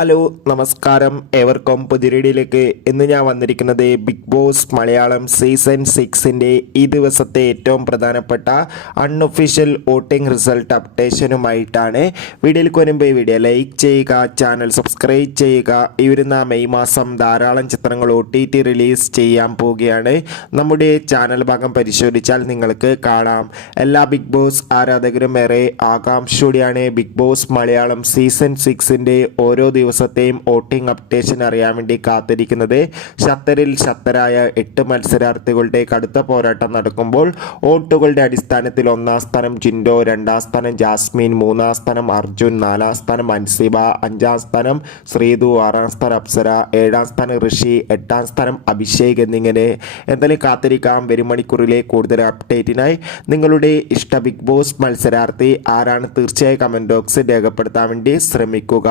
Hello നമസ്കാരം. ഏവർക്കും പുതിരേഡിയിലേക്ക് ഇന്ന് ഞാൻ വന്നിരിക്കുന്നത് ബിഗ് ബോസ് മലയാളം സീസൺ സിക്സിന്റെ ഈ ദിവസത്തെ ഏറ്റവും പ്രധാനപ്പെട്ട അൺഒഫീഷ്യൽ വോട്ടിംഗ് റിസൾട്ട് അപ്ഡേഷനുമായിട്ടാണ് വീഡിയോയിൽ വരുമ്പോൾ വീഡിയോ ലൈക്ക് ചെയ്യുക ചാനൽ സബ്സ്ക്രൈബ് ചെയ്യുക. ഈ മെയ് മാസം ധാരാളം ചിത്രങ്ങൾ ഒ ടി ടി റിലീസ് ചെയ്യാൻ പോവുകയാണ്. നമ്മുടെ ചാനൽ ഭാഗം പരിശോധിച്ചാൽ നിങ്ങൾക്ക് കാണാം. എല്ലാ ബിഗ് ബോസ് ആരാധകരും ഏറെ ആകാംക്ഷയോടെയാണ് ബിഗ് ബോസ് മലയാളം സീസൺ സിക്സിന്റെ ഓരോ ദിവസത്തെയും വോട്ടിംഗ് അപ്ഡേഷൻ അറിയാൻ വേണ്ടി കാത്തിരിക്കുന്നത് ഷത്തറിൽ ഷത്തരായ എട്ട് മത്സരാർത്ഥികളുടെ കടുത്ത പോരാട്ടം നടക്കുമ്പോൾ വോട്ടുകളുടെ അടിസ്ഥാനത്തിൽ ഒന്നാം സ്ഥാനം ജിൻഡോ രണ്ടാം സ്ഥാനം ജാസ്മിൻ മൂന്നാം സ്ഥാനം അർജുൻ നാലാം സ്ഥാനം അൻസിബ അഞ്ചാം സ്ഥാനം ശ്രീതു ആറാം സ്ഥാനം അപ്സര ഏഴാം സ്ഥാനം ഋഷി എട്ടാം സ്ഥാനം അഭിഷേക് എന്നിങ്ങനെ എന്തായാലും കാത്തിരിക്കാം. വരുമണിക്കൂറിലെ കൂടുതൽ അപ്ഡേറ്റിനായി നിങ്ങളുടെ ഇഷ്ട ബിഗ് ബോസ് മത്സരാർത്ഥി ആരാണ്? തീർച്ചയായും കമന്റ് ബോക്സിൽ രേഖപ്പെടുത്താൻ വേണ്ടി ശ്രമിക്കുക.